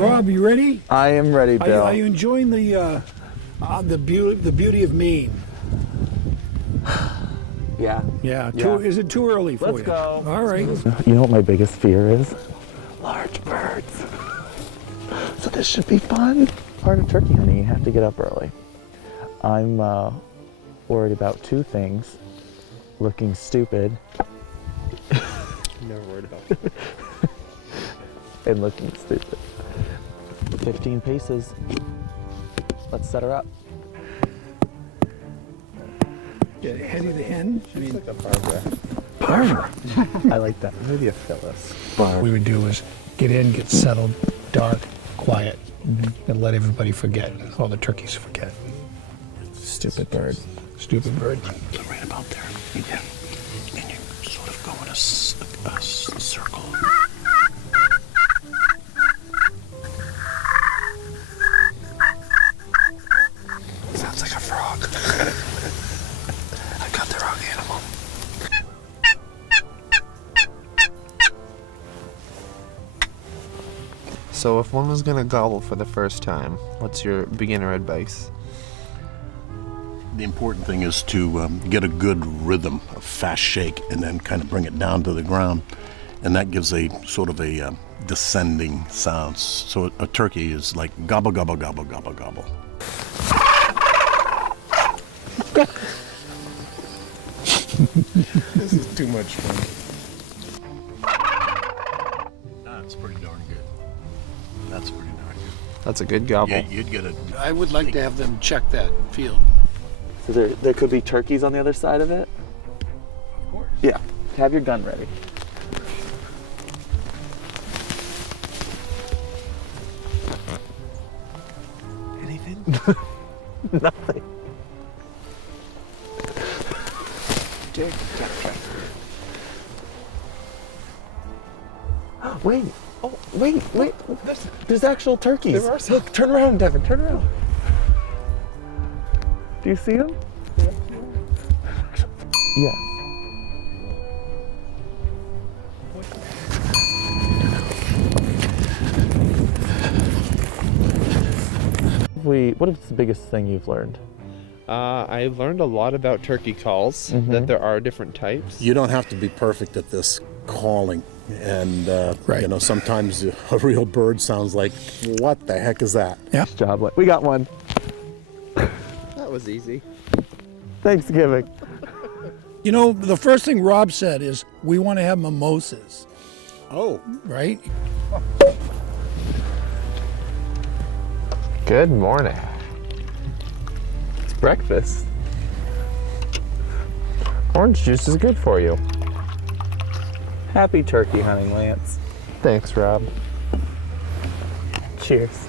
Rob, you ready? I am ready, Bill. Are you enjoying the beauty of Maine? Yeah. Yeah. Yeah. Is it too early for you? Let's go. All right. You know what my biggest fear is? Large birds. So this should be fun. Part of turkey hunting, you have to get up early. I'm worried about two things. Looking stupid. Never worried about that. And looking stupid. 15 paces. Let's set her up. Get Hetty the hen. She's like a Barbara. Parver. I like that. Maybe a Phyllis. What we would do is get in, get settled, dark, quiet, and let everybody forget. All the turkeys forget. Stupid bird. Stupid bird. So right about there. Yeah. And you sort of go in a circle. Sounds like a frog. I got the wrong animal. So if one was gonna gobble for the first time, what's your beginner advice? The important thing is to get a good rhythm, a fast shake, and then kind of bring it down to the ground. And that gives a sort of a descending sound. So a turkey is like gobble, gobble, gobble, gobble, gobble. This is too much fun. That's pretty darn good. That's pretty darn good. That's a good gobble. Yeah, you'd get a... I would like to have them check that field. So there could be turkeys on the other side of it? Of course. Yeah. Have your gun ready. Anything? Nothing. Wait. Oh, wait. There's actual turkeys. There are some. Look, turn around, Devin. Turn around. Do you see them? Yeah. What is the biggest thing you've learned? I've learned a lot about turkey calls, that there are different types. You don't have to be perfect at this calling. And, Right. you know, sometimes a real bird sounds like, what the heck is that? Yeah. Nice job. We got one. That was easy. Thanksgiving. You know, the first thing Rob said is, we want to have mimosas, Oh, right? Good morning. It's breakfast. Orange juice is good for you. Happy turkey hunting, Lance. Thanks, Rob. Cheers.